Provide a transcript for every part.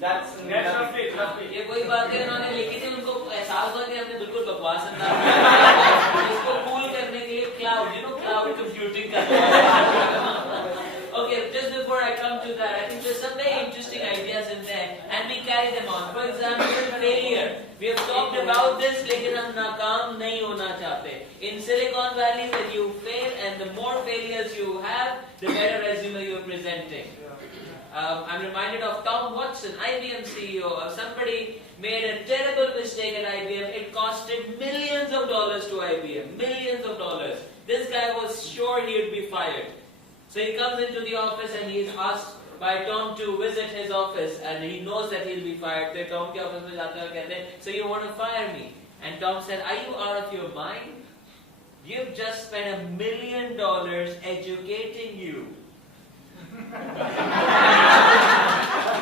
That's roughly. ये कोई बातें उन्होंने लिखी थी, उनको एहसास हुआ कि हमने बिल्कुल बकवास अंदाज में इसको कूल करने के लिए क्लाउड कंप्यूटिंग करते हैं. Okay, just before I come to that, I think there's some very interesting ideas in there, and we carry them on. For example, failure. We have talked about this, लेकिन हम नाकाम नहीं होना चाहते. In Silicon Valley, when you fail, and the more failures you have, the better resume you are presenting. I'm reminded of Tom Watson, IBM CEO. Somebody made a terrible mistake at IBM. It costed millions of dollars to IBM. Millions of dollars. This guy was sure he would be fired. So he comes into the office and he is asked by Tom to visit his office, and he knows that he will be fired. So Tom के office में जाते हैं, कहते हैं, so you want to fire me? And Tom said, are you out of your mind? You've just spent $1 million educating you.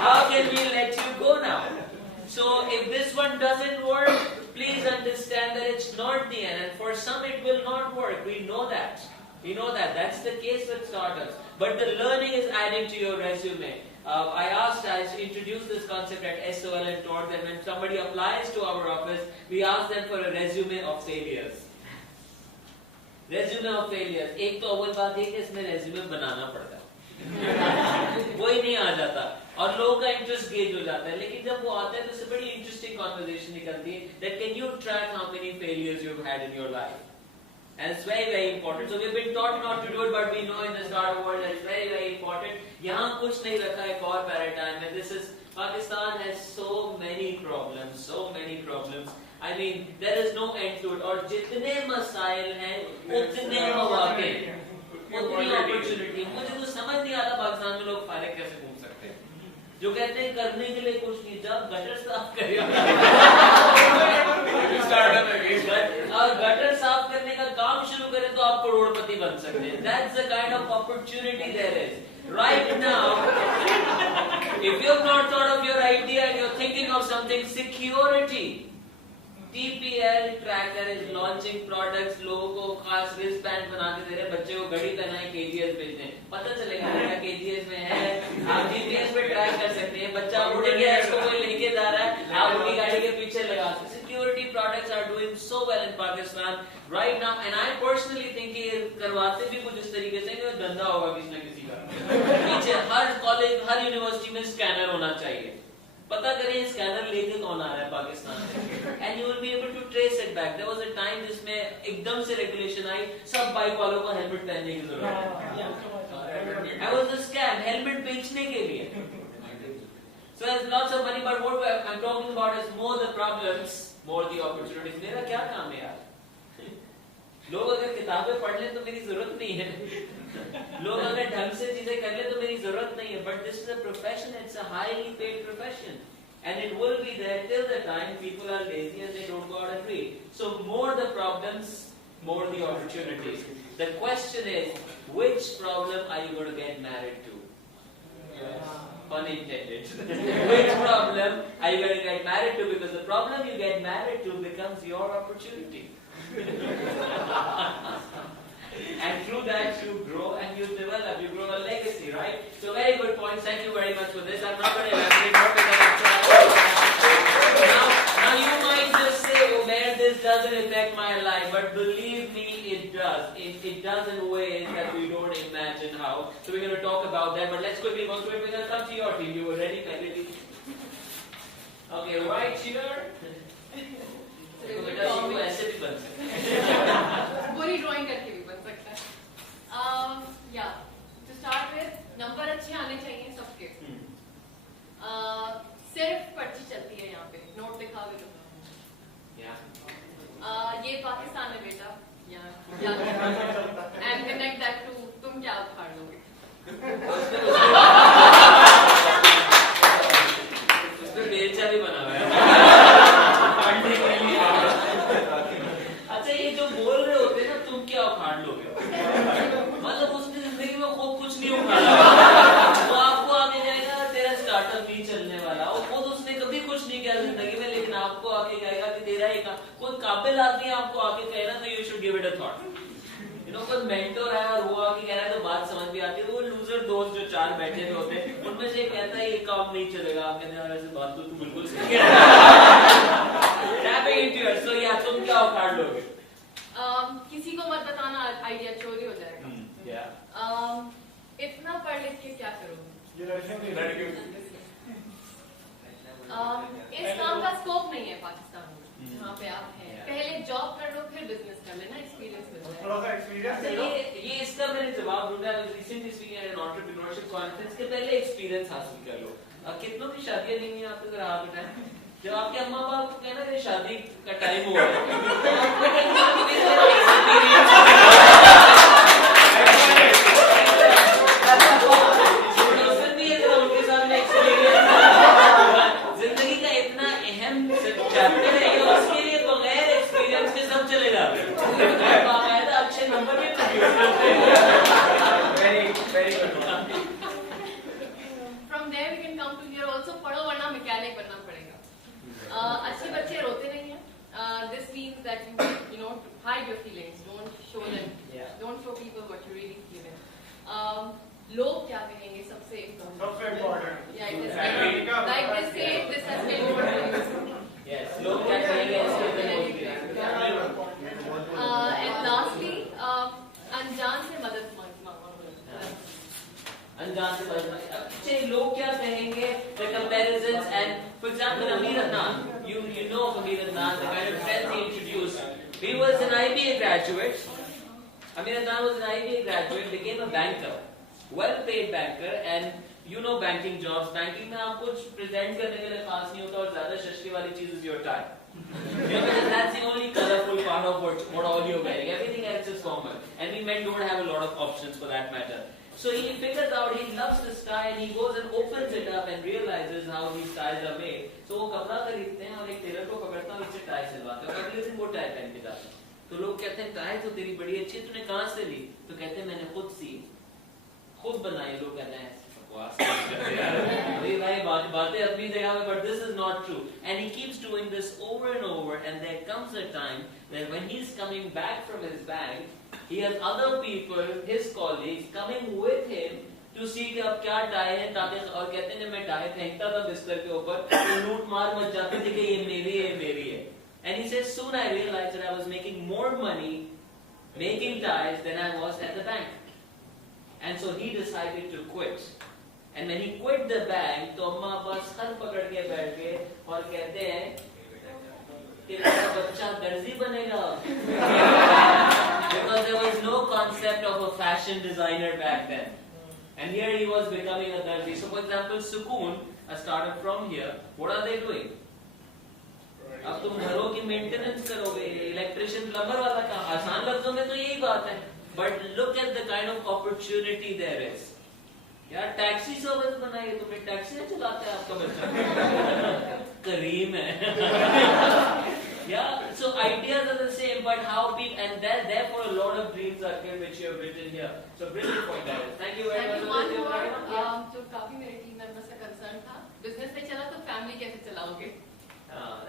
How can we let you go now? So if this one doesn't work, please understand that it's not the end, and for some it will not work. We know that. That's the case with startups. But the learning is adding to your resume. I introduced this concept at SOL and taught them when somebody applies to our office, we ask them for a resume of failures. Resume of failures. एक तो अव्वल बात है कि इसमें resume बनाना पड़ता है. वही नहीं आ जाता और लोगों का इंटरेस्ट गेज हो जाता है. लेकिन जब वो आता है तो इससे बड़ी इंटरेस्टिंग कॉन्वर्सेशन निकलती है. That can you track how many failures you've had in your life? And it's very, very important. So we've been taught not to do it, but we know in the startup world that it's very, very important. यहाँ कुछ नहीं रखा है एक और paradigm में. This is Pakistan has so many problems. I mean, there is no end to it. और जितने मसाइल हैं, उतने मौके, उतनी opportunity. मुझे तो समझ नहीं आता पाकिस्तान में लोग फारिग कैसे घूम सकते हैं. जो कहते हैं करने के लिए कुछ नहीं, जब गटर साफ करेगा और गटर साफ करने का काम शुरू करें तो आप करोड़पति बन सकते हैं. That's the kind of opportunity there is. Right now, if you have not thought of your idea and you're thinking of something, security. TPL tracker is launching products. लोगों को खास wristband बना के दे रहे हैं. बच्चे को घड़ी पहनाए KGS भेजते हैं. पता चलेगा क्या KGS में है. आप GPS पे ट्रैक कर सकते हैं. बच्चा उठ गया, इसको कोई लेके जा रहा है, आप उनकी गाड़ी के पीछे लगा सकते हैं. Security products are doing so well in Pakistan right now, and I personally think कि करवाते भी कुछ इस तरीके से कि धंधा होगा किसी न किसी का. पीछे हर कॉलेज, हर यूनिवर्सिटी में स्कैनर होना चाहिए. पता करें स्कैनर लेके कौन आ रहा है पाकिस्तान में. And you will be able to trace it back. There was a time जिसमें एकदम से रेगुलेशन आई, सब बाइक वालों को हेलमेट पहनने की जरूरत है. I was a scam, helmet बेचने के लिए. So there's lots of money, but what I'm talking about is more the problems, more the opportunities. मेरा क्या काम है यार? लोग अगर किताबें पढ़ लें तो मेरी जरूरत नहीं है. लोग अगर ढंग से चीजें कर ले तो मेरी जरूरत नहीं है. But this is a profession. It's a highly paid profession, and it will be there till the time people are lazy and they don't go out and read. So more the problems, more the opportunities. The question is, which problem are you going to get married to? Pun intended. Which problem are you going to get married to? Because the problem you get married to becomes your opportunity. And through that you grow and you develop, you grow a legacy, right? So very good points. Thank you very much for this. I'm not going to elaborate more because now you might just say, Umair, this doesn't affect my life, but believe me, it does. It does in ways that we don't imagine how. So we're going to talk about that, but let's quickly go through it. We're going to come to your team. You were ready? Okay, right here. बेटा ये ऐसे भी बन सकता है. पूरी drawing करके भी बन सकता है. या टू स्टार्ट विद नंबर अच्छे आने चाहिए सबके. सिर्फ पर्ची चलती है यहाँ पे, नोट दिखा भी दो. ये पाकिस्तान है बेटा. एंड कनेक्ट दैट टू तुम क्या उखाड़ लोगे. उसमें बेलचा भी बना हुआ है. अच्छा, ये जो बोल रहे होते हैं ना तुम क्या उखाड़ दोस्त जो 4 बैठे हुए होते हैं, उनमें से कहता है ये काम नहीं चलेगा, आप कहते हैं ऐसे बात तो तू बिल्कुल सही कह रहा है। So yeah, तुम क्या उखाड़ लोगे? किसी को मत बताना, आइडिया चोरी हो जाएगा। इतना पढ़ लिख के क्या करोगे? इस काम का स्कोप नहीं है पाकिस्तान में जहाँ पे आप हैं। पहले जॉब कर लो, फिर बिजनेस कर लेना, एक्सपीरियंस मिल जाएगा। थोड़ा सा एक्सपीरियंस ये इसका मैंने जवाब ढूंढा। Recently speaking at N entrepreneurship conference के पहले एक्सपीरियंस हासिल कर लो। कितनों की शादियां नहीं हुई आप तो हाथ उठाएं। जब आपके अम्मा बाप को कहना कि शादी का टाइम हो गया उनके सामने एक्सपीरियंस जिंदगी का इतना अहम चैप्टर है ये, उसके लिए बगैर एक्सपीरियंस के सब चले जाते हैं। बाकायदा अच्छे नंबर भी very good. From there we can come to here also, पढ़ो वरना मैकेनिक बनना पड़ेगा। अच्छे बच्चे रोते नहीं हैं। This means that you know to hide your feelings, don't show them, don't show people what you really feel. लोग क्या कहेंगे सबसे important. Yeah, it is like they say this has been important. Yes, लोग क्या कहेंगे इसके and lastly, अनजान से मदद मांगो। अनजान से मदद। अच्छा, लोग क्या कहेंगे? The comparisons and, for example, Umair Adnan. You know Umair Adnan, the kind of friends he introduced. He was an IBA graduate. Umair Adnan was an IBA graduate, became a banker, well-paid banker, and you know banking jobs. Banking में आप कुछ present करने के लिए खास नहीं होता और ज़्यादा शश्की वाली चीज़ is your tie. Because that's the only colorful part of what all you're wearing. Everything else is formal, and we men don't have a lot of options for that matter. So he figures out he loves this tie and he goes and opens it up and realizes how these ties are made. So वो कपड़ा खरीदते हैं और एक Taylor को पकड़ता है, इससे टाई सिलवाते हैं और अगले दिन वो टाई पहन के जाते हैं। तो लोग कहते हैं टाई तो तेरी बड़ी अच्छी है, तूने कहाँ से ली? तो कहते हैं मैंने खुद सी, खुद बनाई। लोग कहते हैं भाई बातें अपनी जगह में, but this is not true. And he keeps doing this over and over, and there comes a time that when he's coming back from his bank, he has other people, his colleagues, coming with him to see कि अब क्या tie है, ताकि और कहते हैं मैं tie फेंकता था बिस्तर के ऊपर तो लूट मार मच जाती थी कि ये मेरी है। And he says soon I realized that I was making more money making ties than I was at the bank. And so he decided to quit. And when he quit the bank, तो अम्मा बस खत पकड़ के बैठ गए और कहते हैं कि मेरा बच्चा दर्जी बनेगा। Because there was no concept of a fashion designer back then. And here he was becoming a darzi. So for example, Sukoon, a startup from here, what are they doing? अब तुम घरों की मेंटेनेंस करोगे, electrician plumber वाला काम, आसान लफ्जों में तो यही बात है। But look at the kind of opportunity there is. यार टैक्सी सर्विस बनाइए, तुमने टैक्सी चलाते हैं आपका बच्चा करीम है। Yeah, so ideas are the same, but how people, and therefore a lot of dreams are here which you have written here. So brilliant point, guys. Thank you very much. Thank you. One more, जो काफी मेरे team members का concern था, business पे चला तो family कैसे चलाओगे?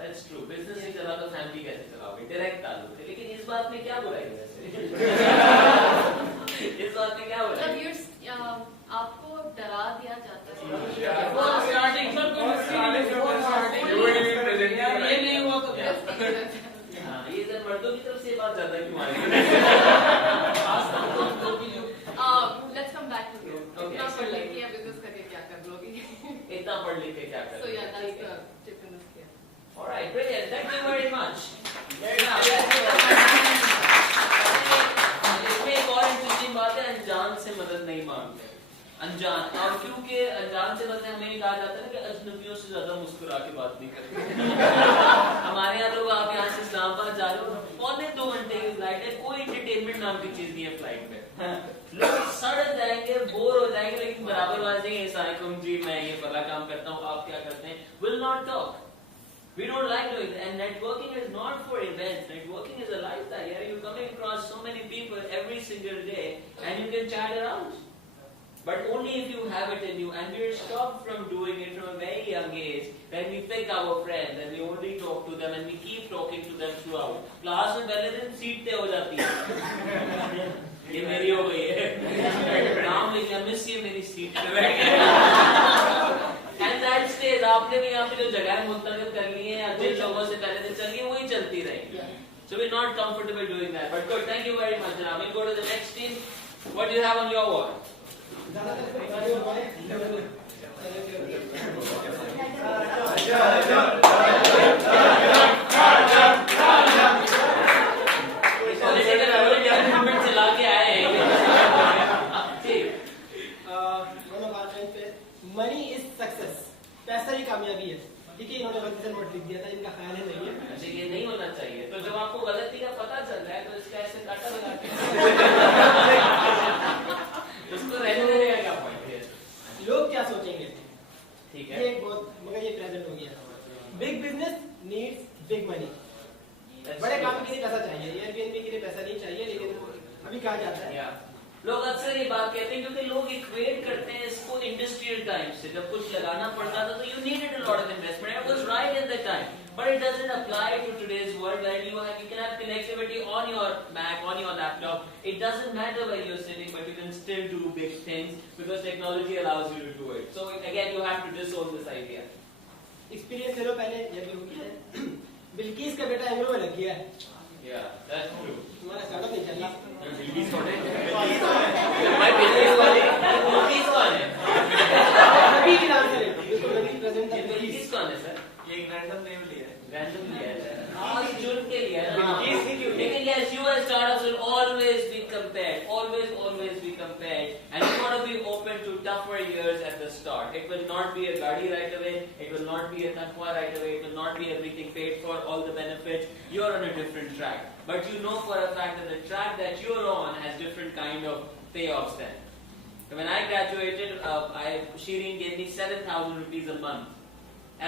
That's true. बिजनेस ही चला तो फैमिली कैसे चलाओगे? डायरेक्ट ताल्लुक है, लेकिन इस बात में क्या बुराई है वैसे? इस बात में क्या बुराई है? आपको डरा दिया जाता है। ये नहीं हुआ तो क्या? ये जब मर्दों की तरफ से बात ज्यादा क्यों आ रही है? Let's come back to you. इतना पढ़ लिख के बिजनेस करके क्या कर लोगे? इतना पढ़ लिख के क्या कर? So yeah, that's the tip in this case. All right, brilliant. Thank you very much. इसमें एक और इंटरेस्टिंग बात है, अनजान से मदद नहीं मांगते। अनजान, और क्योंकि अनजान से मतलब हमें कहा जाता है ना कि अजनबियों से ज्यादा मुस्कुरा के बात नहीं करते। हमारे यहाँ लोग, आप यहाँ से इस्लामाबाद जा रहे हो, पौने 2 घंटे की फ्लाइट है, कोई एंटरटेनमेंट नाम की चीज नहीं है फ्लाइट में। लोग सड़ जाएंगे, बोर हो जाएंगे, लेकिन बराबर बातें अस्सलाम जी, मैं ये फला काम करता हूँ, आप क्या करते हैं, will not talk. We don't like doing that. And networking is not for events. Networking is a lifestyle. You're coming across so many people every single day, and you can chat around. But only if you have it in you, and we're stopped from doing it from a very young age. When we pick our friends and we only talk to them and we keep talking to them throughout. Class में पहले दिन seat तय हो जाती है। ये मेरी हो गई है। नाम लिखा, मिस ये मेरी सीट। सीट पे बैठ गए। And that stays, आपने भी यहाँ पे जो जगह मुंतकिल कर ली है या जिन लोगों से पहले दिन चल रही है वही चलती रहेगी। So we're not comfortable doing that. But good, thank you very much. Now we'll go to the next team. What do you have on your wall? Money is success. पैसा ही कामयाबी है। ठीक है, इन्होंने गलती से नोट लिख दिया था, इनका ख्याल है नहीं है। अच्छा, ये नहीं होना चाहिए। तो जब आपको गलती का पता चल रहा है तो इसका ऐसे काटा लगा के उसको रहने देने का क्या पॉइंट है? लोग क्या सोचेंगे? ठीक है, ये बहुत मगर ये प्रेजेंट हो गया। Big business needs big money. बड़े काम के लिए पैसा चाहिए, एयरबीएनबी के लिए पैसा नहीं चाहिए, लेकिन अभी कहा जाता है लोग अक्सर ये बात कहते हैं क्योंकि लोग इक्वेट करते हैं इसको इंडस्ट्रियल टाइम से। जब कुछ लगाना पड़ता था तो you needed a lot of investment, it was right at the time, but it doesn't apply to today's world where you can have connectivity on your Mac, on your laptop. It doesn't matter where you're sitting, but you can still do big things because technology allows you to do it. So again, you have to disown this idea. Experience ले लो पहले, ये भी हो गया है। बिल्किस का बेटा Anglo में लग गया है। Yeah, that's true. तुम्हारा स्टार्टअप नहीं चल रहा। बिल्किस कौन है? भाई बिल्किस वाले बिल्किस कौन है? रवि की नाम से बिल्कुल रवि प्रेजेंट था। बिल्किस कौन है सर? ये एक रैंडम नेम लिया है। रैंडम लिया है। आज जुड़ के लिया है। लेकिन yes, US startups will always be compared, always be compared, and you got to be open to tougher years at the start. It will not be a gadi right away. It will not be a tankhwa right away. It will not be everything paid for, all the benefits. You're on a different track, but you know for a fact that the track that you're on has different kind of payoffs. Then, when I graduated, Shireen gave me 7,000 rupees a month.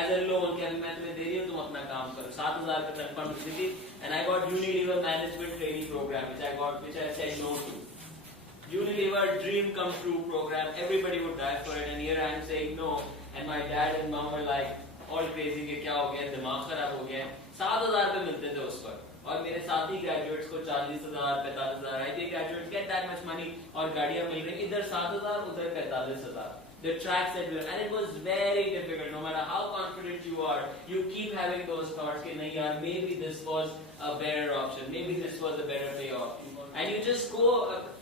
As a loan, कि अभी मैं तुम्हें दे रही हूँ, तुम अपना काम करो। 7,000 का तनख्वाह मिलती थी, and I got Unilever management training program, which I said no to. Unilever dream come true program, everybody would die for it, and here I am saying no, and my dad and mom were like all crazy कि क्या हो गया, दिमाग खराब हो गया। 7,000 रुपए मिलते थे उस पर, और मेरे साथी ग्रेजुएट्स को 40,000, 45,000, IB graduates get that much money, और गाड़ियाँ मिल रही, इधर 7,000, उधर 45,000. The tracks that were, and it was very difficult. No matter how confident you are, you keep having those thoughts कि नहीं यार, maybe this was a better option, maybe this was a better payoff. And you just go,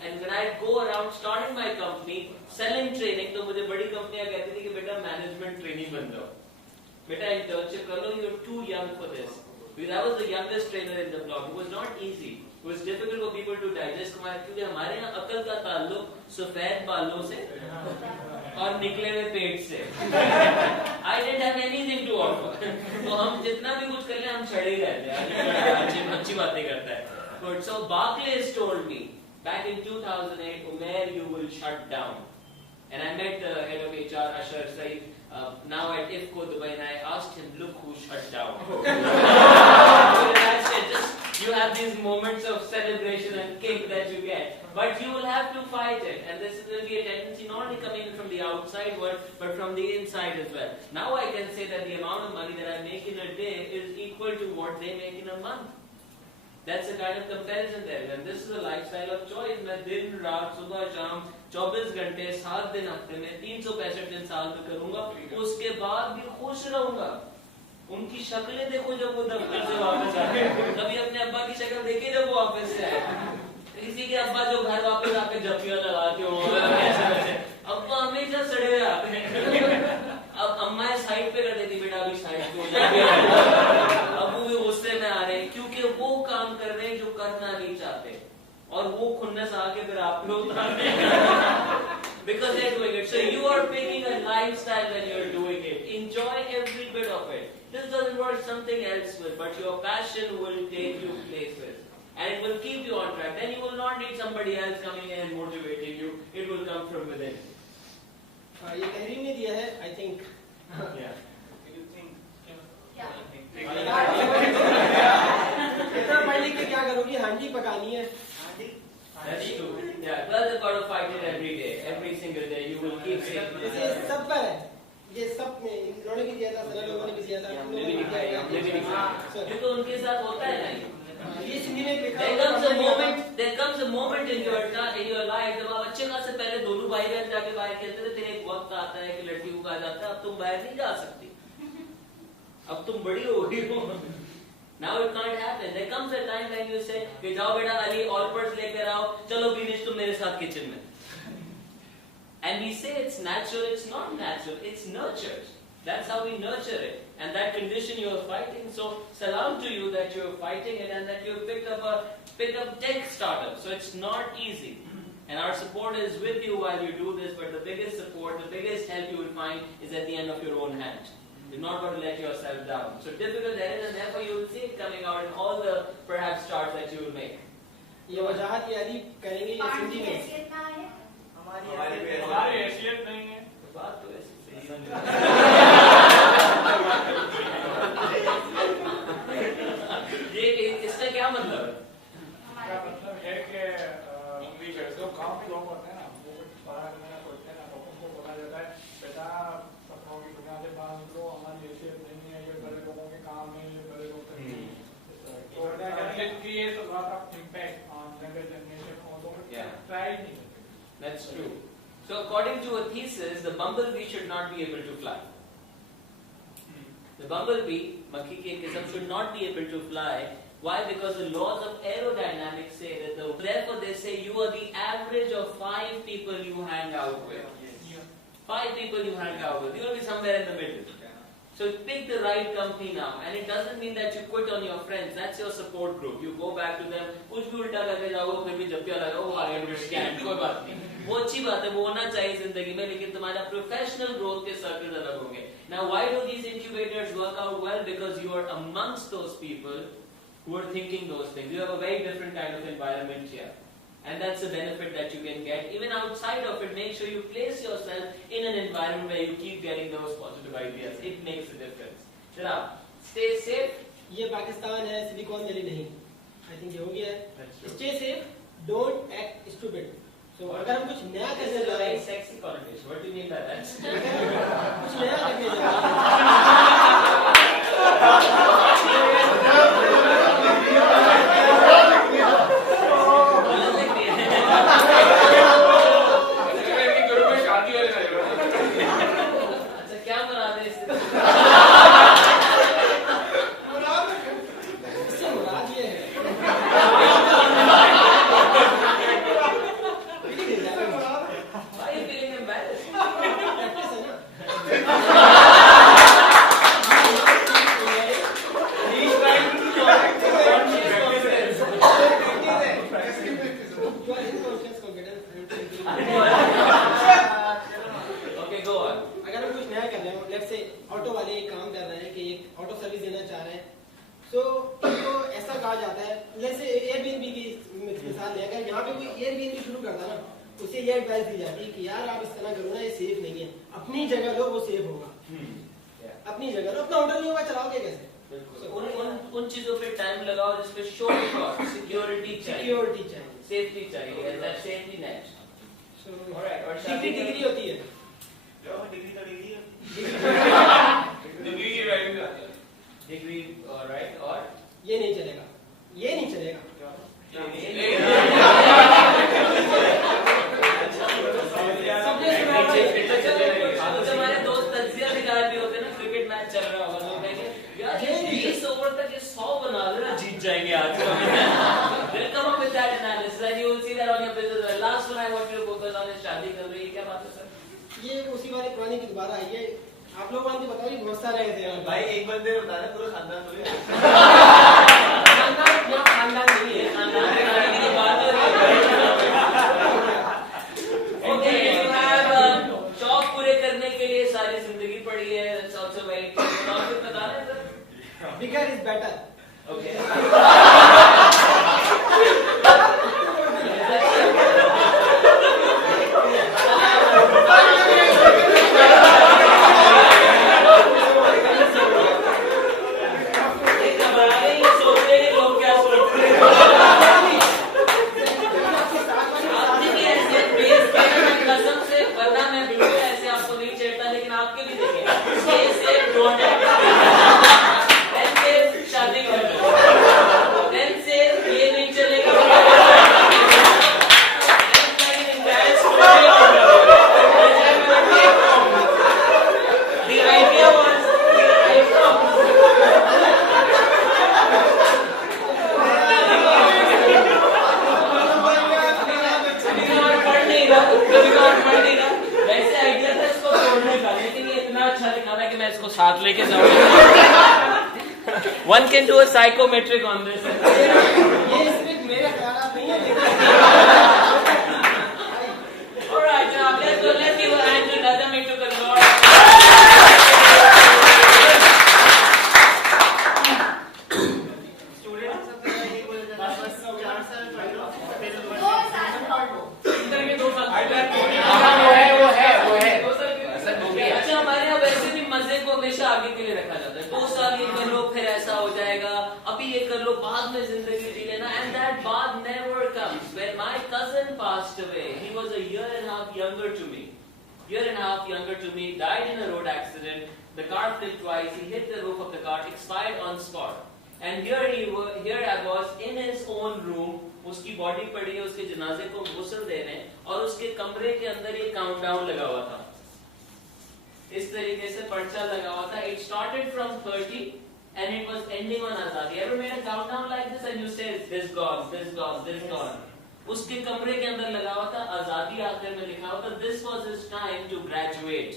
and when I go around starting my company, selling training, तो मुझे बड़ी कंपनियां कहती थी कि बेटा मैनेजमेंट ट्रेनिंग बन जाओ, बेटा इंटर्नशिप कर लो, you're too young for this. Because I was the youngest trainer in the block. It was not easy. It was difficult for people to digest. क्योंकि हमारे यहाँ अकल का ताल्लुक सफेद बालों से और निकले हुए पेट से। I didn't have anything to offer. तो हम जितना भी कुछ कर ले हम छड़े ही रहते हैं। अच्छी बातें करता है। But so Barclays told me back in 2008, Umair, you will shut down. And I met the head of HR, Ashar Said, now at IFCO Dubai, and I asked him, look who shut down. And I said, just you have these moments of celebration and kick that you get, but you will have to fight it, and this will be a tendency not only coming in from the outside world, but from the inside as well. Now I can say that the amount of money that I make in a day is equal to what they make in a month. That's a kind of comparison there, and this is a lifestyle of choice. मैं दिन रात सुबह शाम 24 घंटे 7 दिन हफ्ते में 365 दिन साल में करूँगा, उसके बाद भी खुश रहूँगा। उनकी शक्लें देखो जब वो दफ्तर से वापस आए, कभी अपने अब्बा की शक्ल देखिए जब वो ऑफिस से आए, किसी के अब्बा जो घर वापस आके जपिया लगाते हो, अब्बा हमेशा सड़े हुए आते हैं। अब अम्मा साइड पे कर देती, बेटा अभी साइड पे हो जाए, अब वो भी गुस्से में आ रहे हैं क्योंकि वो काम कर रहे हैं जो करना नहीं चाहते, और वो खुन्नस आके फिर आप पे उतारते हैं। Because they're doing it. So you are picking a lifestyle when you're doing it. Enjoy every bit of it. This doesn't work, something else will, but your passion will take you places. And it will keep you on track. Then you will not need somebody else coming in and motivating you. It will come from within. ये तहरीर ने दिया है, I think. Yeah. You think? इतना पढ़ लिख के क्या करोगी? हांडी पकानी है। That's true. Yeah, plus you've got to fight it every day, every single day. You will keep saying. जैसे सब पर है, ये सब में इन्होंने भी दिया था, सना लोगों ने भी दिया था, हमने भी दिखाया, क्योंकि उनके साथ होता है नहीं। ये सिंधी ने लिखा। There comes a moment in your life जब आप अच्छे खासे पहले दोनों भाई बहन जाके बाहर खेलते थे, फिर एक वक्त आता है कि लड़की को कहा जाता है अब तुम बाहर नहीं जा सकती, अब तुम बड़ी हो गई हो। Now it can't happen. There comes a time when you say कि जाओ बेटा अली ऑल पर्स लेकर आओ, चलो बीनिश तुम मेरे साथ किचन में। And we say it's natural, it's not natural, it's nurtured. That's how we nurture it. And that condition you are fighting, so salam to you that you are fighting it and that you have picked up tech startup. So it's not easy. And our support is with you while you do this, but the biggest support, the biggest help you will find is at the end of your own hand. You're not going to let yourself down. So difficult there is, and therefore you will see it coming out in all the perhaps charts that you will make. ये वजाहत यानी करेंगे ये सिंधी में हमारी हैसियत नहीं है, बात तो ऐसी सही है। ये इसका क्या मतलब है? क्या मतलब है कि इंग्लिश जो काम के लोग होते हैं ना, वो कुछ बाहर करना पड़ते हैं ना, तो उनको बोला जाता है बेटा सपनों की दुनिया से बाहर निकलो, हमारी हैसियत नहीं है, ये बड़े लोगों के काम है, ये बड़े लोग करते हैं। तो it creates a lot of impact on younger generation, although try नहीं करते। That's true. So according to a thesis, the bumblebee should not be able to fly. The bumblebee, makhi ki kisam, should not be able to fly. Why? Because the laws of aerodynamics say that therefore they say you are the average of 5 people you hang out with. 5 people you hang out with. You will be somewhere in the middle. So pick the right company now, and it doesn't mean that you quit on your friends. That's your support group. You go back to them. कुछ भी उल्टा करके जाओगे, फिर भी जब क्या लगा वो आगे understand, कोई बात नहीं. वो अच्छी बात है, वो होना चाहिए जिंदगी में, लेकिन तुम्हारा professional growth के circles अलग होंगे. Now why do these incubators work out well? Because you are amongst those people who are thinking those things. You have a very different kind of environment here. And that's the benefit that you can get. Even outside of it, make sure you place yourself in an environment where you keep getting those positive ideas. It makes a difference. Chalo, stay safe. ये पाकिस्तान है, silicon valley नहीं। I think ये हो गया है। Stay safe, don't act stupid. So अगर हम कुछ नया करने जा रहे हैं, sexy connotation. What do you mean by that? कुछ नया करने जा रहे साथ लेके जाओगे. One can do a psychometric on this. ये इसमें मेरे ख्याल नहीं है. All right, now let's give a hand to Nazam into the Lord. Student सब ये बोल रहे हैं बस 4 साल पढ़ लो फिर 2 साल पढ़ लो. इंटर के 2 साल. वो है. अच्छा, हमारे यहाँ वैसे भी मजे को हमेशा आगे के लिए रखा जाता है. 2 साल ये कर लो, फिर ऐसा हो जाएगा, अभी ये कर लो, बाद में जिंदगी जी लेना. And that बाद never comes. When my cousin passed away, he was a year and a half younger to me. Died in a road accident. The car flipped twice. He hit the roof of the car, expired on spot. And here I was in his own room. उसकी body पड़ी है, उसके जनाजे को गुस्ल दे रहे हैं, और उसके कमरे के अंदर एक काउंटडाउन लगा हुआ था. इस तरीके से पर्चा लगा हुआ था. It started from 30 and it was ending on Azadi. Ever made a countdown like this and you say this gone, this gone, this gone? उसके कमरे के अंदर लगा हुआ था, आजादी आखिर में लिखा हुआ था. This was his time to graduate.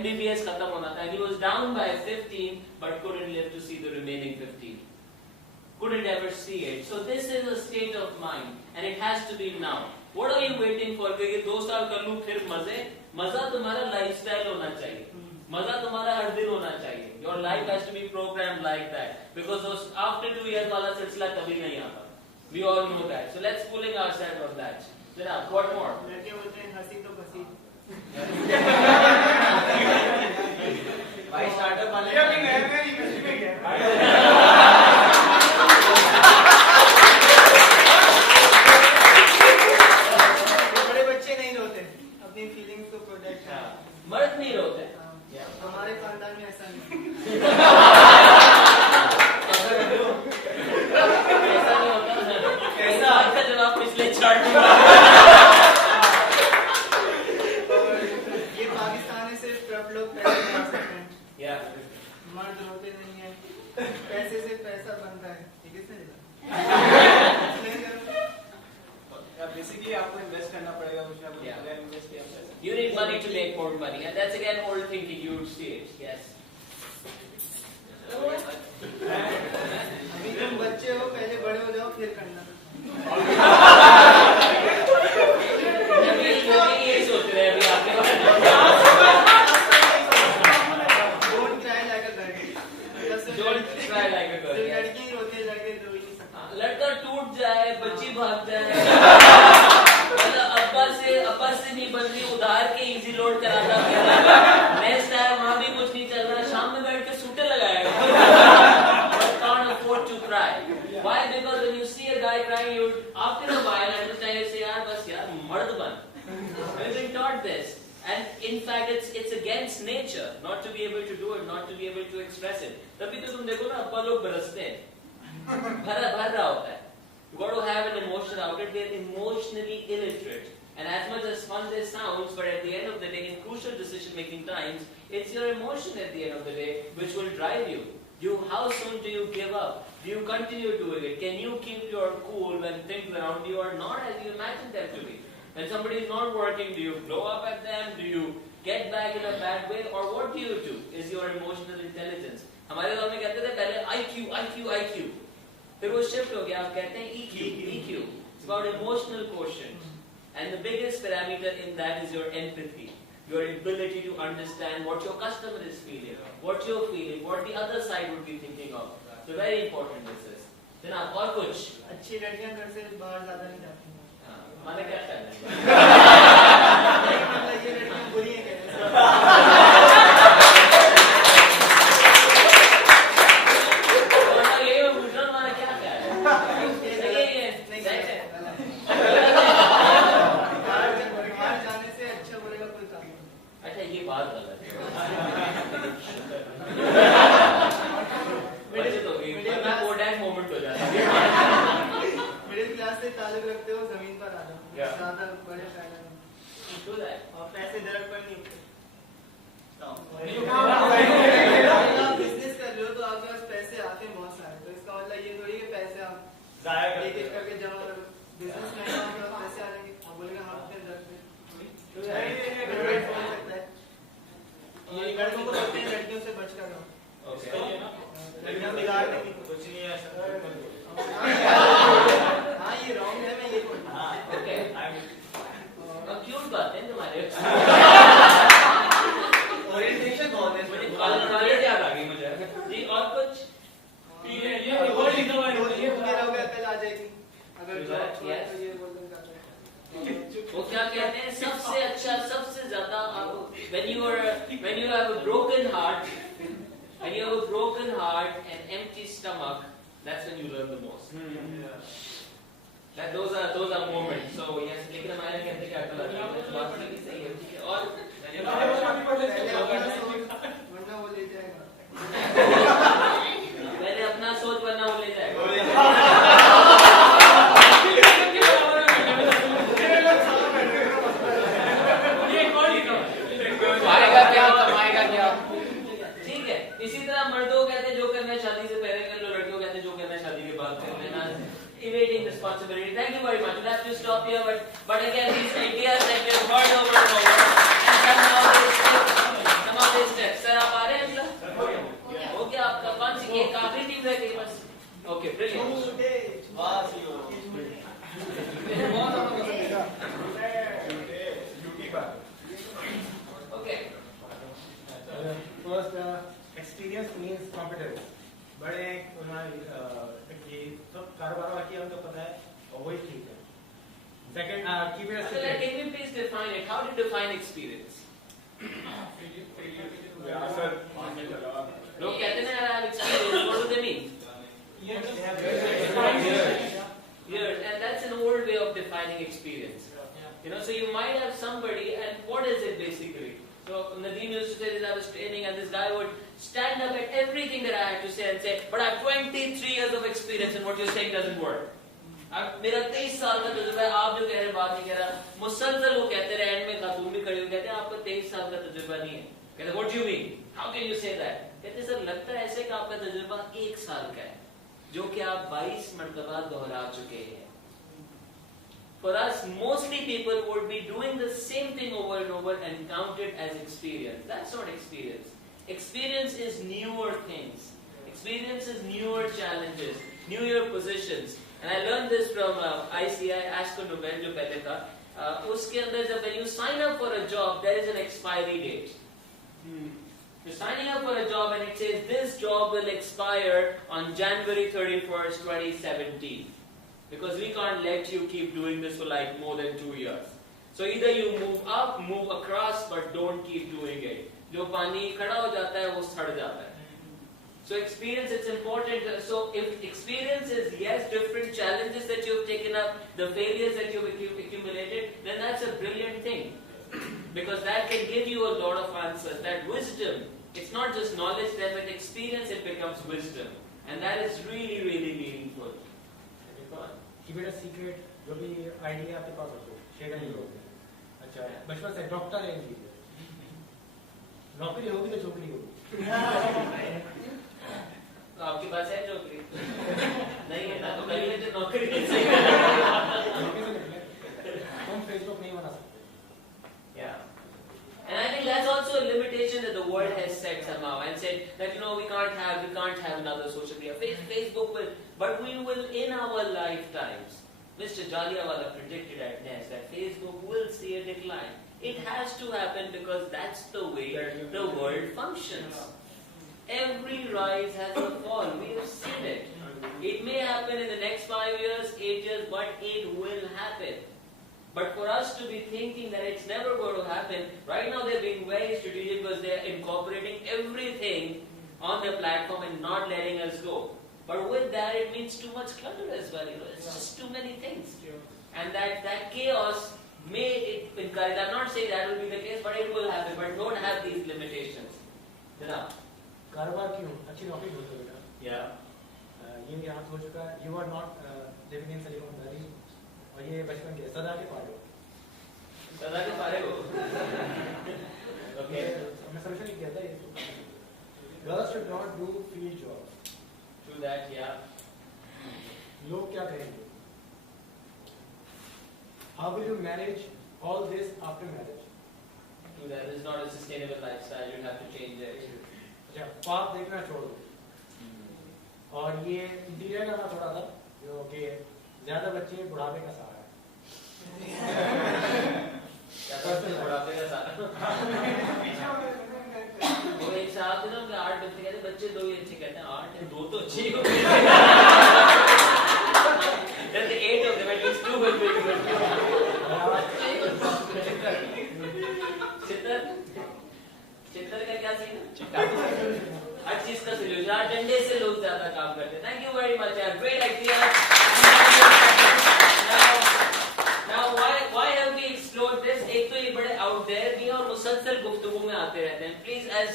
MBBS खत्म होना था. He was down by 15 but couldn't live to see the remaining 15. Couldn't ever see it. So this is a state of mind and it has to be now. What are you waiting for? कि 2 साल कर लूं फिर मजे. मजा तुम्हारा lifestyle होना चाहिए. मजा तुम्हारा हर दिन होना चाहिए. Your life has to be programmed like that. Because after 2 years वाला सिलसिला कभी नहीं आता. We all know that. So let's pulling ourselves of that. Then what more? लड़के बोलते हैं हंसी तो बसी. भाई स्टार्टअप वाले ये भी नए यूनिवर्सिटी में गया. मर्द नहीं रोते. हमारे खानदान में ऐसा नहीं. ऐसा नहीं होता. ऐसा आपका जवाब पिछले चार्ट में. ये पाकिस्तान में सिर्फ ट्रक लोग पैसे कमा सकते हैं. मर्द रोते नहीं है. पैसे से पैसा बनता है. ठीक है सर. बेसिकली आपको इन्वेस्ट करना पड़ेगा उसमें. इन्वेस्ट किया. You need money to make more money, and that's again old thinking. You would see it. Yes. अभी तुम बच्चे हो, पहले बड़े हो जाओ फिर करना. ये सोच रहे हैं अभी आपके बारे में. Don't cry like a girl. Don't cry like a girl. लड़की रोते जाके रो ही नहीं सकती. लड़का टूट जाए, बच्ची भाग जाए, अब्बा से नहीं बन रही, उधार के इजी लोड कराता फिर नेक्स्ट टाइम वहां भी कुछ नहीं चल रहा, शाम में बैठ के सूटे लगाएगा. Can't afford to cry. Why? Because when you see a guy crying, you after a while understand. You say, यार बस यार मर्द बन. We've been taught this, and in fact it's against nature not to be able to do it, not to be able to express it. तभी तो तुम देखो ना अब्बा लोग बरसते हैं. भर रहा होता है. You got to have an emotional outlet. They're emotionally illiterate. And as much as fun this sounds, but at the end of the day, in crucial decision-making times, it's your emotion at the end of the day which will drive you. How soon do you give up? Do you continue doing it? Can you keep your cool when things around you are not as you imagine them to be? When somebody is not working, do you blow up at them? Do you get back in a bad way? Or what do you do? Is your emotional intelligence? हमारे दौर में कहते थे पहले IQ. फिर वो shift हो गया. आप कहते हैं EQ. It's about emotional quotient. And the biggest parameter in that is your empathy, your ability to understand what your customer is feeling, what you're feeling, what the other side would be thinking of. So very important this is. Then और कुछ अच्छी लड़कियां घर से बाहर ज्यादा नहीं जाती हैं. माने क्या कहना है? मतलब ये लड़कियां बुरी हैं कहते हैं. ये मुझे माने क्या कहना है? ये बात गलत है. बच्चे तो मैं कोडैक मोमेंट हो जाता है. मिडिल क्लास से ताल्लुक रखते हो, जमीन पर आ जाओ. ज्यादा बड़े फायदा नहीं. और पैसे दर पर नहीं उठते. आप बिजनेस कर रहे हो तो आपके पास पैसे आते हैं बहुत सारे. तो इसका मतलब ये थोड़ी कि पैसे आप एक एक करके जमा करो. बिजनेस में आपके पास पैसे आ जाएंगे. आप बोलेंगे हम अपने दर पे. ये लड़कों को बोलते हैं लड़कियों से बातें हैं तुम्हारे। ओरिएंटेशन बहुत है। मुझे कॉलेज याद आ गई मुझे। जी और कुछ? ये रिकॉर्ड लिखा हुआ है ये मेरा हो गया कल आ जाएगी। अगर जॉब छोड़े Yes. तो ये बोलने का है। वो क्या कहते हैं सबसे अच्छा सबसे ज्यादा when you have a broken heart and empty stomach, that's when you learn the most. Those are moments. So yes, लेकिन हमारे कहते हैं कि अकल आती है, बात भी सही है, ठीक है। और वरना वो ले जाएगा। पहले अपना सोच वरना वो ले जाएगा। खाएगा क्या कमाएगा क्या। ठीक है, इसी तरह मर्दों कहते हैं जो करना है शादी से पहले कर लो, लड़कियों कहते हैं जो करना है शादी के बाद कर लेना। Evading responsibility. Thank you very much. We'll have to stop here, but again, these ideas that we have heard over and over, and some of these steps. Sir, आप आ रहे हैं सर? हो गया आपका कौन सी एक आखिरी टीम रह गई बस? Okay, brilliant. Okay. First, experience means competence. बड़े ये सब कारोबार वाला की हमको पता है और वही ठीक है. Second, keep it a So, secret. can you please define it? How do you define experience? लोग कहते हैं यार I have experience. What do they mean? Years, and that's an old way of defining experience. You know, so you might have somebody, and what is it basically? So Nadeem used to say that I was training, and this guy would stand up at everything that I had to say and say, "But I have 23 years of experience, and what you're saying doesn't work." अब मेरा 23 साल का तजुर्बा है, आप जो कह रहे हैं बात नहीं कह रहा। मुसलसल वो कहते रहे, एंड में खातून भी खड़ी हो कहते हैं आपका 23 साल का तजुर्बा नहीं है। कहते what do you mean? How can you say that? कहते सर लगता है ऐसे कि आपका तजुर्बा 1 साल का है, जो कि आप 22 मरतबा दोहरा चुके हैं। For us, mostly people would be doing the same thing over and over and count it as experience. That's not experience. Experience is newer things. Experience is newer challenges, newer positions. And I learned this from ICI, Ask Nobel, जो पहले था। उसके अंदर जब when you sign up for a job, there is an expiry date. You're signing up for a job and it says this job will expire on January 31st, 2017. Because we can't let you keep doing this for like more than 2 years. So either you move up, move across, but don't keep doing it. जो पानी खड़ा हो जाता है वो सड़ जाता है. So experience, it's important. So if experience is yes, different challenges that you've taken up, the failures that you've accumulated, then that's a brilliant thing. Because that can give you a lot of answers. That wisdom, it's not just knowledge, then with experience it becomes wisdom. And that is really, really meaningful. Keep it a secret. जो भी idea आपके पास हो share नहीं करोगे. अच्छा बचपन से doctor है इंजीनियर. नौकरी होगी तो छोकरी होगी. तो आपके पास है नौकरी? नहीं है ना, तो कहीं तो नौकरी तुम फेसबुक नहीं बना सकते. Yeah. And I think that's also a limitation that the world has set somehow and said that we can't have another social media. Facebook will, but we will in our lifetimes. Mr. Jaliawala predicted at NES that Facebook will see a decline. It has to happen because that's the way the world functions. Every rise has a fall. We have seen it. It may happen in the next 5 years, 8 years, but it will happen. But for us to be thinking that it's never going to happen, right now they're being very strategic because they're incorporating everything on their platform and not letting us go. But with that, it means too much clutter as well. It's just too many things. And that chaos may encourage. I'm not saying that will be the case, but it will happen. But don't have these limitations. कारोबार क्यों? अच्छी नौकरी ढूंढो बेटा. Yeah. ये भी याद हो चुका है. You are not living in Silicon Valley. और ये बचपन के सदा के पारे हो. सदा के पारे हो. Okay. मैं सॉल्यूशन लिख दिया था ये. Girls should not do field jobs. Do that, yeah. लोग क्या कहेंगे? How will you manage all this after marriage? Do that. It's not a sustainable lifestyle. You have to change it. अच्छा, पाप देखना छोड़ दो. और ये इंटीरियर करना थोड़ा था, जो कि ज्यादा बच्चे बुढ़ापे का सहारा है. कहते हैं 8 है 2 तो अच्छी हो गई then the 8 of them at least 2 will be good. चित्तर का क्या सीन है? हर चीज का सॉल्यूशन डंडे से लोग ज्यादा काम करते हैं. Thank you very much यार, great ideas. Now why have we explored this? एक तो ये बड़े out there भी और मुसलसल गुफ्तगू में आते रहते हैं. Please as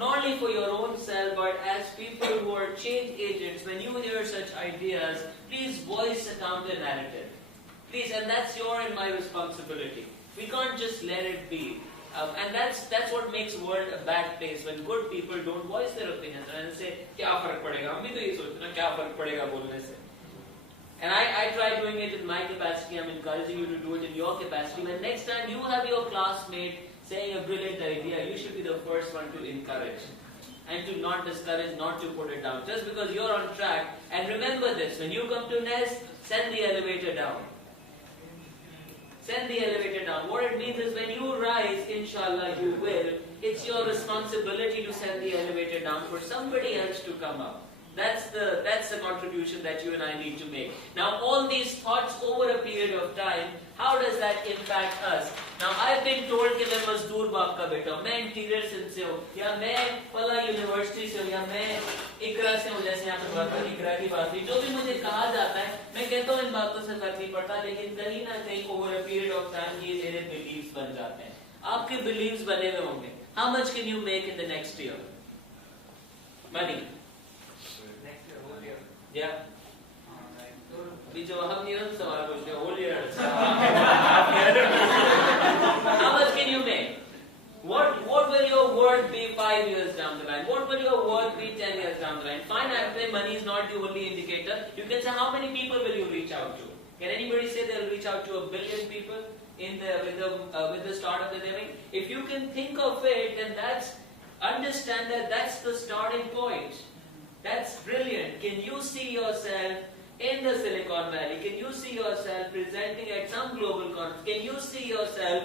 not only for your own self but as people who are change agents, when you hear such ideas, please voice a counter narrative. Please, and that's your and my responsibility. We can't just let it be. And that's what makes world a bad place, when good people don't voice their opinions and say क्या फर्क पड़ेगा, हम भी तो ये सोचते हैं ना क्या फर्क पड़ेगा बोलने से. And I try doing it in my capacity. I'm encouraging you to do it in your capacity. When next time you have your classmate saying a brilliant idea, you should be the first one to encourage and to not discourage, not to put it down, just because you're on track. And remember this: when you come to Nest, send the elevator down. Send the elevator down. What it means is when you rise, inshallah you will, it's your responsibility to send the elevator down for somebody else to come up. That's the contribution that you and I need to make. Now all these thoughts over a period of time, how does that impact us? Now I've been told कि मैं मजदूर बाप का बेटा हूँ, मैं interior Sindh से हूँ, या मैं फला यूनिवर्सिटी से हूँ, या मैं इकरा से हूँ, जैसे यहाँ पे बात करें इकरा की बात हुई, जो भी मुझे कहा जाता है, मैं कहता हूँ इन बातों से फर्क नहीं पड़ता, लेकिन कहीं ना कहीं over a period of time ये मेरे beliefs बन जाते हैं. आपके beliefs बने हुए होंगे. How much can you make in the next year? Money. Yeah. अभी जो हम निरंतर सवाल पूछते हैं whole year. How much can you make? What will your worth be 5 years down the line? What will your worth be 10 years down the line? Fine, actually money is not the only indicator. You can say how many people will you reach out to? Can anybody say they'll reach out to 1 billion people with the start of the living? If you can think of it, then understand that that's the starting point. That's brilliant. Can you see yourself in the Silicon Valley? Can you see yourself presenting at some global conference? Can you see yourself,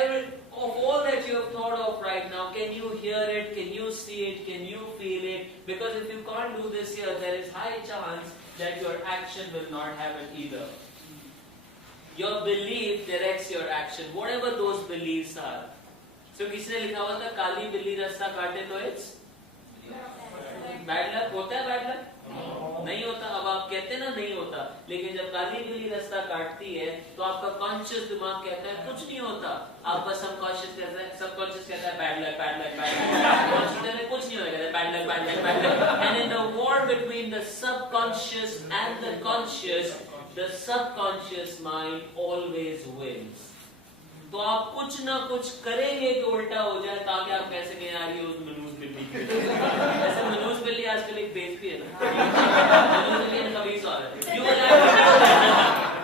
of all that you have thought of right now, can you hear it? Can you see it? Can you feel it? Because if you can't do this here, there is high chance that your action will not happen either. Your belief directs your action, whatever those beliefs are. So किसी ने लिखा हुआ था काली बिल्ली रास्ता काटे तो it's bad luck. होता है बैड लक? नहीं होता. अब आप कहते ना नहीं होता, लेकिन जब काली बिल्ली रास्ता काटती है तो आपका कॉन्शियस दिमाग कहता है कुछ नहीं होता. आपका सबकॉन्शियस कहता है bad luck bad luck bad luck. Conscious में कुछ नहीं होगा, bad luck bad luck bad luck. And in the war between the subconscious and the conscious, the subconscious mind always wins. तो आप कुछ ना कुछ करेंगे कि उल्टा हो जाए, ताकि आप कह सकें यार ये उस मनूस बिल्ली की. ऐसे मनूस बिल्ली आजकल एक बेच भी है ना, मनूस बिल्ली ने कभी सवाल है.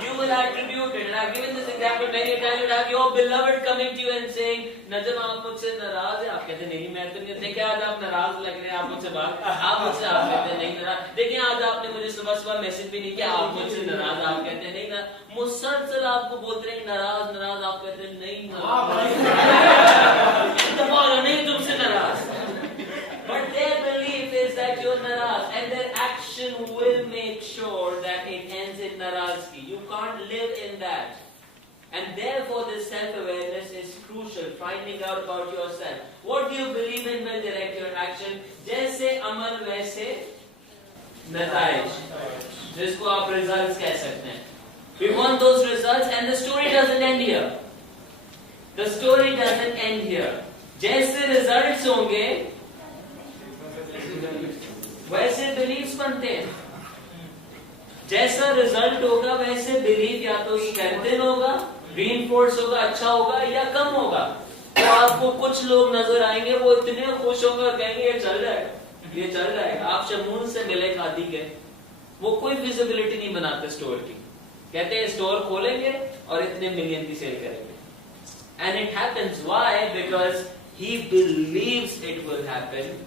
You will attribute it. And I've given this example many times. You have your beloved coming to you and saying, नजम आप मुझसे नाराज है. आप कहते नहीं मैं तो नहीं. देखिए आज आप नाराज लग रहे हैं, आप मुझसे बात, आप मुझसे आप कहते नहीं नाराज. देखिए आज आपने मुझे सुबह मैसेज भी नहीं किया, आप मुझसे नाराज. आप कहते नहीं ना, मुसलसल आपको बोलते हैं नाराज नाराज, आप कहते हैं नहीं नाराज, नहीं तुमसे नाराज. But their belief is that you're naraz, and their action will make sure that it ends in narazgi. You can't live in that. And therefore this self-awareness is crucial, finding out about yourself. What do you believe in will direct your action. जैसे अमल वैसे नताइज, जिसको आप results कह सकते हैं. We want those results, and the story doesn't end here. The story doesn't end here. जैसे results होंगे वैसे बिलीफ्स बनते हैं. जैसा रिजल्ट होगा वैसे बिलीफ या तो स्ट्रेंथन होगा, रीइंफोर्स होगा, अच्छा होगा या कम होगा. तो आपको कुछ लोग नजर आएंगे वो इतने खुश होंगे और कहेंगे ये चल जाएगा, ये चल जाएगा. आप शमून से मिले खादी के, वो कोई विजिबिलिटी नहीं बनाते स्टोर की. कहते हैं स्टोर खोलेंगे और इतने मिलियन की सेल करेंगे. And it happens. Why? Because he believes it will happen.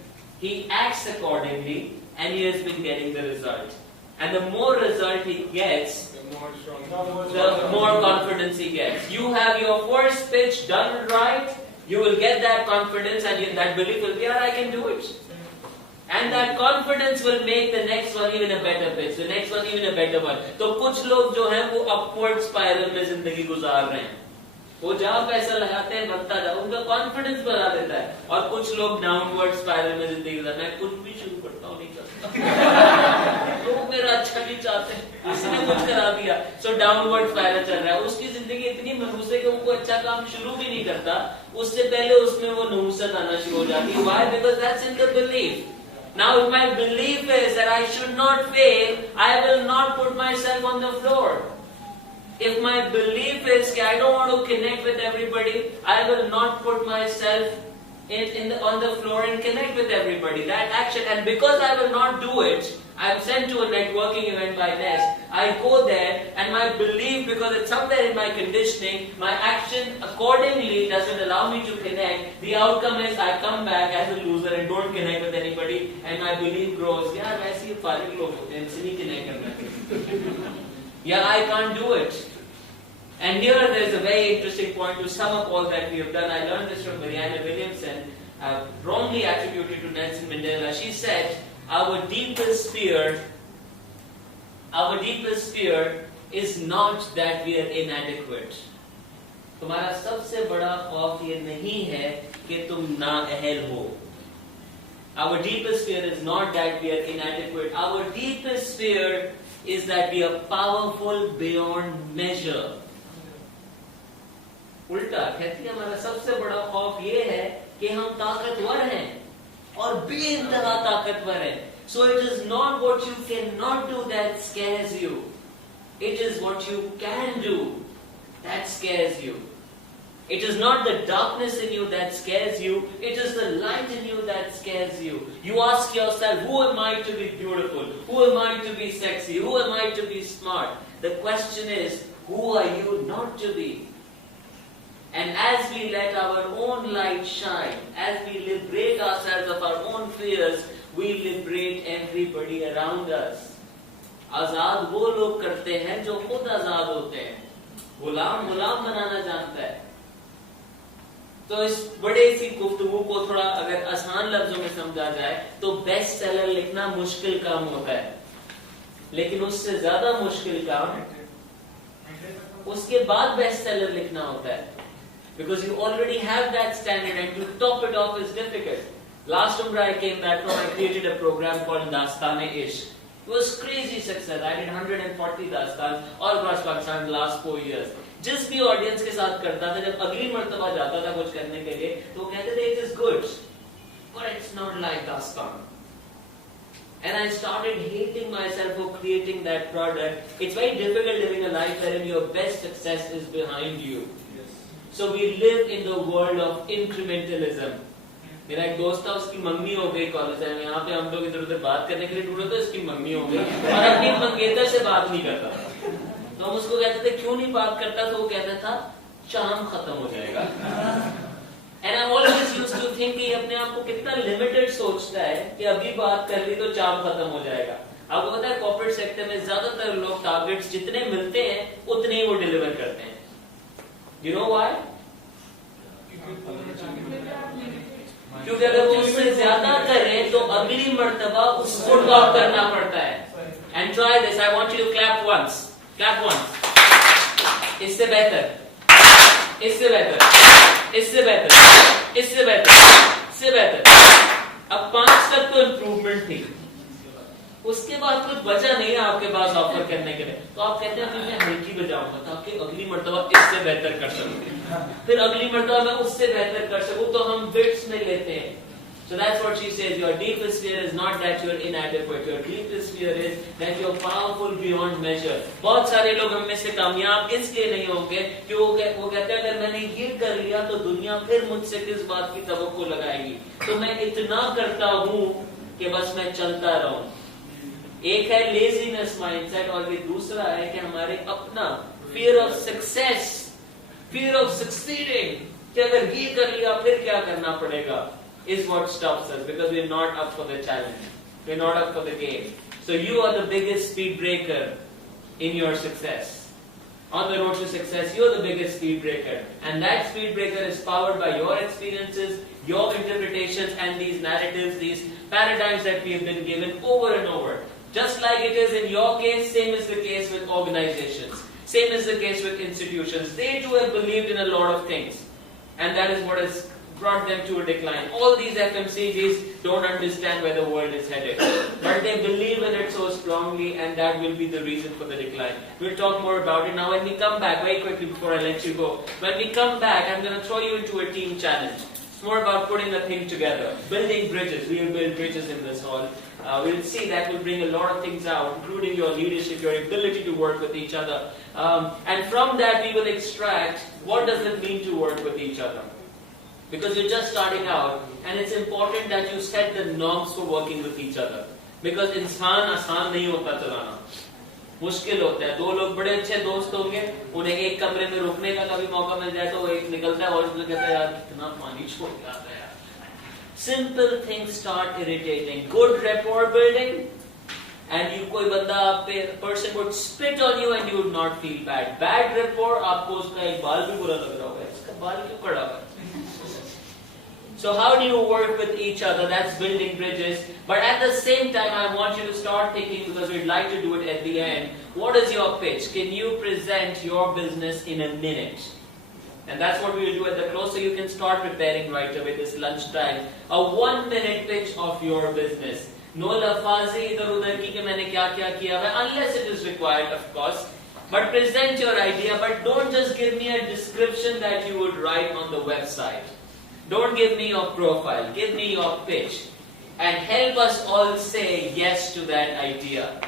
He acts accordingly, and he has been getting the result. And the more result he gets, the more confidence he gets. You have your first pitch done right, you will get that confidence, and that belief will be, I can do it. And that confidence will make the next one even a better pitch, the next one even a better one. तो कुछ लोग जो हैं वो upward spiral में जिंदगी गुजार रहे हैं, वो जहाँ पैसा लगाते हैं बनता जा, उनका कॉन्फिडेंस बढ़ा देता है. और कुछ लोग डाउनवर्ड स्पाइरल में जिंदगी गुजार, मैं कुछ भी शुरू करता हूँ नहीं करता, लोग मेरा अच्छा नहीं चाहते, इसने कुछ करा दिया, सो डाउनवर्ड स्पाइरल चल रहा है. उसकी जिंदगी इतनी मनहूस है कि वो कोई अच्छा काम शुरू भी नहीं करता, उससे पहले उसमें वो नहुसत आना शुरू हो जाती है. Why? Because that's in the belief. Now if my belief is that I should not fail, I will not put myself on the floor. If my belief is that I don't want to connect with everybody, I will not put myself on the floor and connect with everybody. That action, and because I will not do it, I am sent to a networking event by Nest. I go there, and my belief, because it's somewhere in my conditioning, my action accordingly doesn't allow me to connect. The outcome is I come back as a loser and don't connect with anybody, and my belief grows. यार वैसे ही फारिग लोग होते हैं, इनसे नहीं connect करना. Yeah, I can't do it. And here there is a very interesting point to sum up all that we have done. I learned this from Marianne Williamson, wrongly attributed to Nelson Mandela. She said, our deepest fear is not that we are inadequate. तुम्हारा सबसे बड़ा खौफ ये नहीं है कि तुम नाअहल हो. Our deepest fear is not that we are inadequate. Our deepest fear is that we are powerful beyond measure. उल्टा कहती है, हमारा सबसे बड़ा खौफ ये है कि हम ताकतवर हैं और बेइंतहा ताकतवर हैं. So it is not what you cannot do that scares you. It is what you can do that scares you. It is not the darkness in you that scares you. It is the light in you that scares you. You ask yourself, who am I to be beautiful? Who am I to be sexy? Who am I to be smart? The question is, who are you not to be? And as we let our own light shine, as we liberate ourselves of our own fears, we liberate everybody around us. आजाद वो लोग करते हैं जो खुद आजाद होते हैं. गुलाम गुलाम बनाना जानता है. तो इस बड़े सी गुफ्तगू को थोड़ा अगर आसान लफ्जों में समझा जाए तो बेस्ट सेलर लिखना मुश्किल काम होता है, लेकिन उससे ज्यादा मुश्किल काम उसके बाद बेस्ट सेलर लिखना होता है. Because you already have that standard, and to top it off is difficult. Last Umair I came back from, I created a program called Dastane-ish. It was crazy success. I did 140 Dastans all across Pakistan in the last 4 years. जिस भी audience के साथ करता था, जब अगली मर्तबा जाता था कुछ करने के लिए, तो वो कहते थे it is good, but it's not like Dastan. And I started hating myself for creating that product. It's very difficult living a life wherein your best success is behind you. So we live in the world of incrementalism. मेरा एक दोस्त था, उसकी mummy हो गई college में. यहाँ पे हम लोग इधर उधर बात करने के लिए ढूंढे तो इसकी मम्मी हो गई और अपनी मंगेतर से बात नहीं करता. तो हम उसको कहते थे क्यों नहीं बात करता, तो वो कहता था चार्म खत्म हो जाएगा. And I always used to think कि अपने आप को कितना लिमिटेड सोचता है कि अभी बात कर ली तो चार्म खत्म हो जाएगा. आपको पता है कॉर्पोरेट सेक्टर में ज्यादातर लोग टारगेट्स जितने मिलते हैं उतने ही वो डिलीवर करते हैं. You know why? क्योंकि अगर वो उससे ज्यादा करें तो अगली मर्तबा उसको टॉप करना पड़ता है. And try this. I want you to clap once. Clap once. इससे बेहतर, इससे बेहतर, इससे बेहतर, इससे बेहतर, इससे बेहतर. अब 5 तक तो इम्प्रूवमेंट थी, उसके बाद कुछ बचा नहीं है आपके पास ऑफर करने के लिए, तो आप कहते हैं अभी मैं हल्की बजाऊंगा ताकि अगली मर्तबा इससे बेहतर कर सकूं, फिर अगली मर्तबा मैं उससे बेहतर कर सकूं. तो हम बिट्स में लेते हैं. So that's what she says. Your deepest fear is not that you're inadequate. Your deepest fear is that you're powerful beyond measure. बहुत सारे लोग हम में से कामयाब इसलिए नहीं होंगे कि वो कहते हैं अगर मैंने ये कर लिया तो दुनिया फिर मुझसे किस बात की तवक्को लगाएगी. तो मैं इतना करता हूँ कि बस मैं चलता रहूं. एक है लेजीनेस माइंडसेट और ये दूसरा है कि हमारे अपना fear of success, fear of succeeding, कि अगर ये कर लिया फिर क्या करना पड़ेगा, is what stops us because we're not up for the challenge. We're not up for the game. So you are the biggest speed breaker in your success. on the road to success, you're the biggest speed breaker. And that speed breaker is powered by your experiences, your interpretations, and these narratives, these paradigms that we have been given over and over. Just like it is in your case, same is the case with organizations. Same is the case with institutions. They too have believed in a lot of things. And that is what has brought them to a decline. All these FMCGs don't understand where the world is headed. But they believe in it so strongly, and that will be the reason for the decline. We'll talk more about it. Now when we come back, very quickly before I let you go, when we come back, I'm going to throw you into a team challenge. It's more about putting a thing together, building bridges. We will build bridges in this hall. We'll see that will bring a lot of things out, including your leadership, your ability to work with each other. And from that, we will extract what does it mean to work with each other. Because you're just starting out, and it's important that you set the norms for working with each other. Because इंसान आसान नहीं होता चलाना, मुश्किल होता है. दो लोग बड़े अच्छे दोस्त होंगे, उन्हें एक कमरे में रुकने का कभी मौका मिल जाए तो एक निकलता है और उसने कहता है यार कितना पानी छोड़ के आता है यार. Simple things start irritating. Good rapport building, and you कोई बंदा आप पे person would spit on you and you would not feel bad. Bad rapport, आपको उसका एक बाल भी बुरा लग रहा होगा. इसका बाल क्यों पड़ा हुआ है? So how do you work with each other? That's building bridges. But at the same time, I want you to start thinking, because we'd like to do it at the end, what is your pitch? Can you present your business in a minute? And that's what we will do at the close, so you can start preparing right away this lunchtime. A 1-minute pitch of your business. No lafazi idhar udhar ki ke maine kya kya kiya hai, unless it is required, of course. But present your idea, but don't just give me a description that you would write on the website. Don't give me your profile, give me your pitch. And help us all say yes to that idea.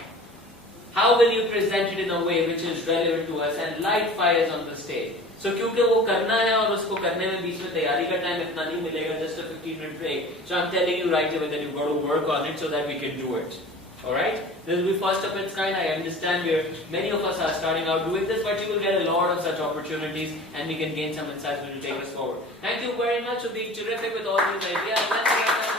How will you present it in a way which is relevant to us, and light fires on the stage? So क्योंकि वो करना है और उसको करने में बीच में तैयारी का टाइम इतना नहीं मिलेगा, just a 15-minute break. So I'm telling you right away that you've got to work on it so that we can do it. Alright? This will be first of its kind. I understand many of us are starting out doing this, but you will get a lot of such opportunities and we can gain some insights which will take us forward. Thank you very much for being terrific with all these ideas.